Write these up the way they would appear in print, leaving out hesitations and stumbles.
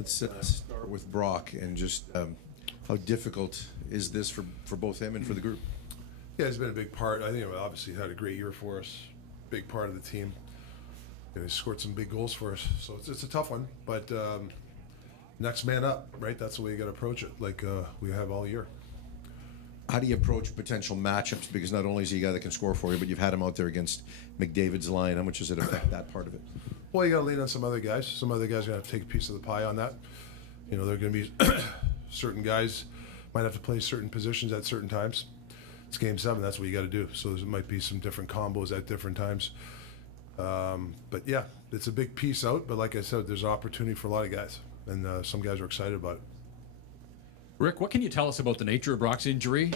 Let's start with Brock and just how difficult is this for both him and for the group? Yeah, he's been a big part. I think obviously had a great year for us. Big part of the team. He scored some big goals for us. So it's a tough one. But next man up, right? That's the way you got to approach it, like we have all year. How do you approach potential matchups? Because not only is he a guy that can score for you, but you've had him out there against McDavid's line. How much does it affect that part of it? Well, you got to lean on some other guys. Some other guys are going to have to take a piece of the pie on that. You know, there are going to be certain guys might have to play certain positions at certain times. It's Game 7. That's what you got to do. So there might be some different combos at different times. But yeah, it's a big piece out. But like I said, there's opportunity for a lot of guys, and some guys are excited about it. Rick, what can you tell us about the nature of Brock's injury,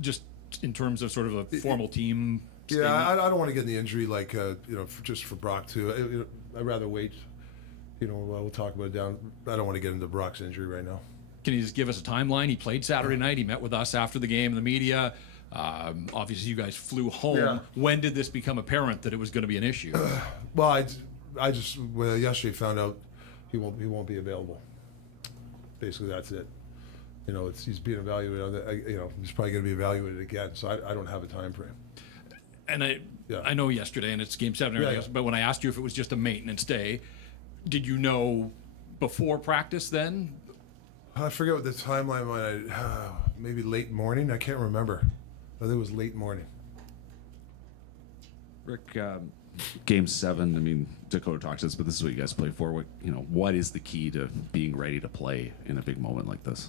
just in terms of sort of a formal team statement? Yeah, I don't want to get in the injury like just for Brock too. I'd rather wait. We'll talk about it down. I don't want to get into Brock's injury right now. Can you just give us a timeline? He played Saturday night. He met with us after the game in the media. Obviously, you guys flew home. Yeah. When did this become apparent that it was going to be an issue? Well, I just yesterday found out he won't be available. Basically, that's it. He's being evaluated on the, he's probably going to be evaluated again. So I don't have a time frame. And I know yesterday, and it's Game 7 and everything else, but when I asked you if it was just a maintenance day, did you know before practice then? I forget what the timeline was. Maybe late morning. I can't remember. I think it was late morning. Rick, Game 7. I mean, Dakota talks to this, but this is what you guys play for. What is the key to being ready to play in a big moment like this?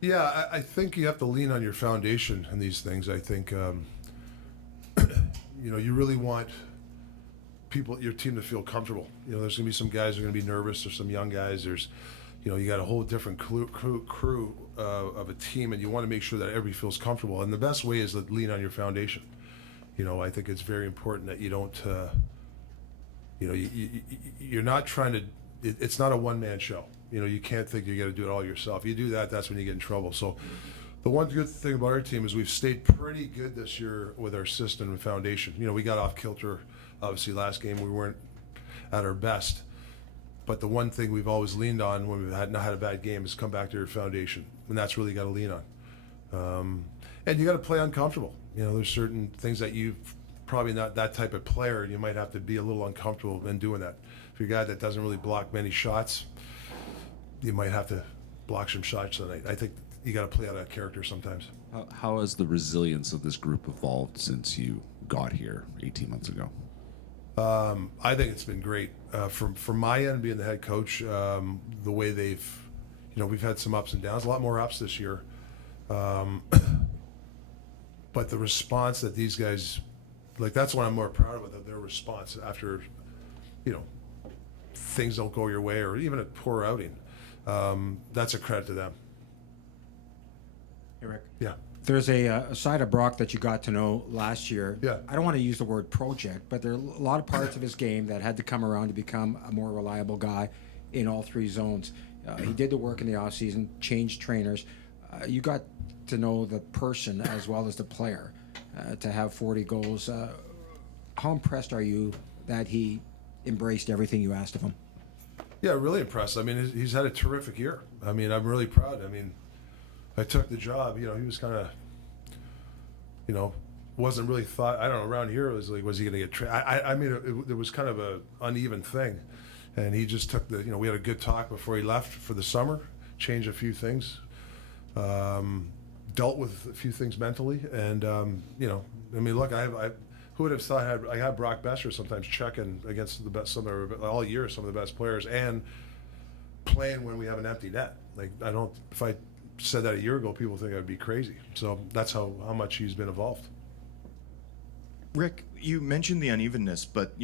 Yeah, I think you have to lean on your foundation in these things. I think, you really want your team to feel comfortable. There's going to be some guys who are going to be nervous. There's some young guys. There's, you got a whole different crew of a team, and you want to make sure that everybody feels comfortable. And the best way is to lean on your foundation. I think it's very important that you don't, you're not trying to, it's not a one-man show. You can't think you got to do it all yourself. You do that, that's when you get in trouble. So the one good thing about our team is we've stayed pretty good this year with our system and foundation. We got off kilter, obviously, last game. We weren't at our best. But the one thing we've always leaned on when we've not had a bad game is come back to your foundation. And that's really got to lean on. And you got to play uncomfortable. There's certain things that you've probably not that type of player. You might have to be a little uncomfortable in doing that. If you're a guy that doesn't really block many shots, you might have to block some shots tonight. I think you got to play out of character sometimes. How has the resilience of this group evolved since you got here 18 months ago? I think it's been great. From my end, being the head coach, the way they've, we've had some ups and downs, a lot more ups this year. But the response that these guys, that's what I'm more proud of, their response after, things don't go your way or even a poor outing. That's a credit to them. Hey, Rick. Yeah. There's a side of Brock that you got to know last year. Yeah. I don't want to use the word project, but there are a lot of parts of his game that had to come around to become a more reliable guy in all three zones. He did the work in the offseason, changed trainers. You got to know the person as well as the player to have 40 goals. How impressed are you that he embraced everything you asked of him? Yeah, really impressed. I mean, he's had a terrific year. I mean, I'm really proud. I mean, I took the job. He was kind of, wasn't really thought. I don't know. Around here, it was like, was he going to get traded? I mean, there was kind of a uneven thing, and he just took the. We had a good talk before he left for the summer. Changed a few things, dealt with a few things mentally, and I mean, look, who would have thought I had Brock Besser sometimes checking against the best, all year, some of the best players, and playing when we have an empty net. If I said that a year ago, people think I'd be crazy. So that's how much he's been involved. Rick, you mentioned the unevenness, but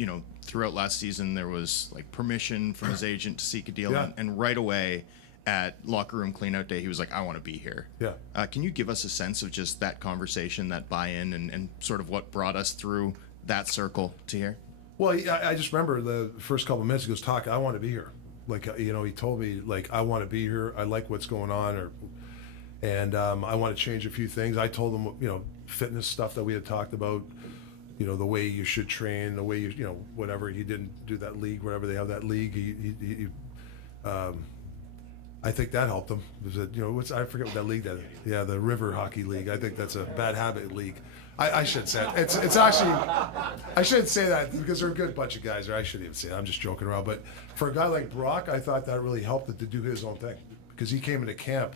throughout last season there was permission from his agent to seek a deal, Yeah. and right away at locker room cleanout day he was like, I want to be here. Yeah. Can you give us a sense of just that conversation, that buy-in, and sort of what brought us through that circle to here? Well, I just remember the first couple of minutes he goes, Tocchet, I want to be here. He told me I want to be here. I like what's going on, and I want to change a few things. I told him, fitness stuff that we had talked about, the way you should train, the way whatever. He didn't do that league, whatever they have that league. He I think that helped them. I forget what that league that. Yeah, the River Hockey League. I think that's a bad habit league. I should say it. It's actually, I shouldn't say that because they're a good bunch of guys. Or I shouldn't even say that. I'm just joking around. But for a guy like Brock, I thought that really helped it to do his own thing because he came into camp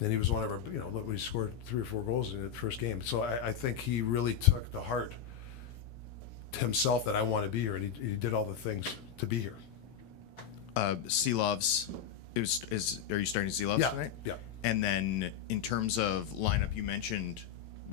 and he was one of our, look, he scored 3 or 4 goals in the first game. So I think he really took to heart himself that I want to be here, and he did all the things to be here. Seelovs, are you starting Seelovs tonight? Yeah. And then in terms of lineup, you mentioned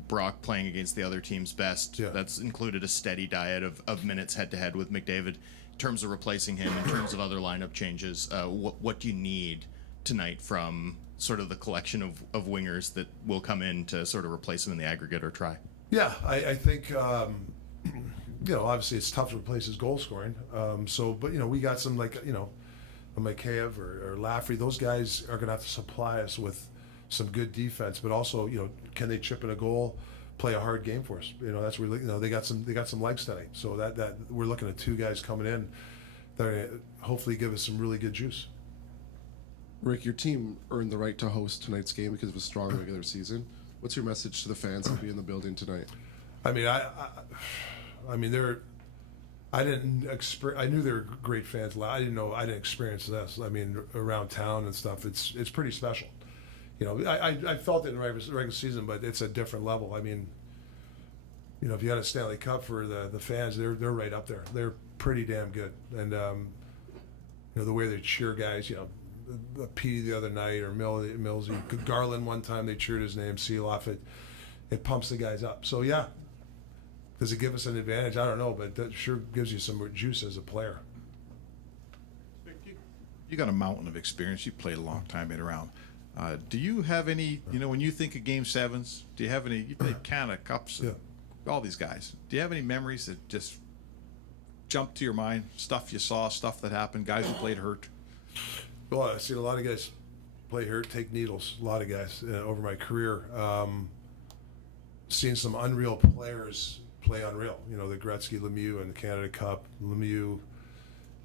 Brock playing against the other team's best. Yeah. That's included a steady diet of minutes head-to-head with McDavid. In terms of replacing him, in terms of other lineup changes, what do you need tonight from sort of the collection of wingers that will come in to sort of replace him in the aggregate or try? Yeah, I think, obviously it's tough to replace his goal scoring. But we got some a Mikheyev or Laffrey. Those guys are going to have to supply us with some good defense, but also, can they chip in a goal, play a hard game for us? That's where they got some legs tonight. So that we're looking at 2 guys coming in that are hopefully give us some really good juice. Rick, your team earned the right to host tonight's game because of a strong regular season. What's your message to the fans that will be in the building tonight? I mean, I knew they were great fans. I didn't experience this. I mean, around town and stuff, it's pretty special. I felt it in the regular season, but it's a different level. I mean, if you had a Stanley Cup for the fans, they're right up there. They're pretty damn good. And the way they cheer guys, Petey the other night or Millsy, Garland one time they cheered his name, Seeloff. It pumps the guys up. So yeah. Does it give us an advantage? I don't know, but that sure gives you some more juice as a player. You got a mountain of experience. You played a long time in around. Do you have any, when you think of Game 7s, do you have any, you played Canada Cups, and all these guys. Do you have any memories that just jump to your mind? Stuff you saw, stuff that happened, guys who played hurt? Well, I've seen a lot of guys play hurt, take needles. A lot of guys over my career. Seen some unreal players play unreal. The Gretzky, Lemieux, and the Canada Cup. Lemieux,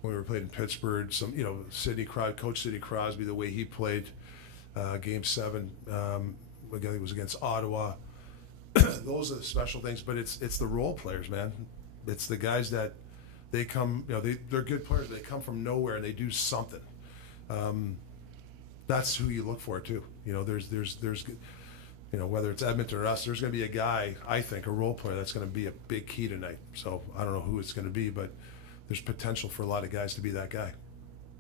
when we were playing in Pittsburgh, Coach Sidney Crosby, the way he played Game 7, again, it was against Ottawa. Those are the special things, but it's the role players, man. It's the guys that they come, they're good players, but they come from nowhere and they do something. That's who you look for too. There's whether it's Edmonton or us, there's going to be a guy, I think, a role player that's going to be a big key tonight. So I don't know who it's going to be, but there's potential for a lot of guys to be that guy.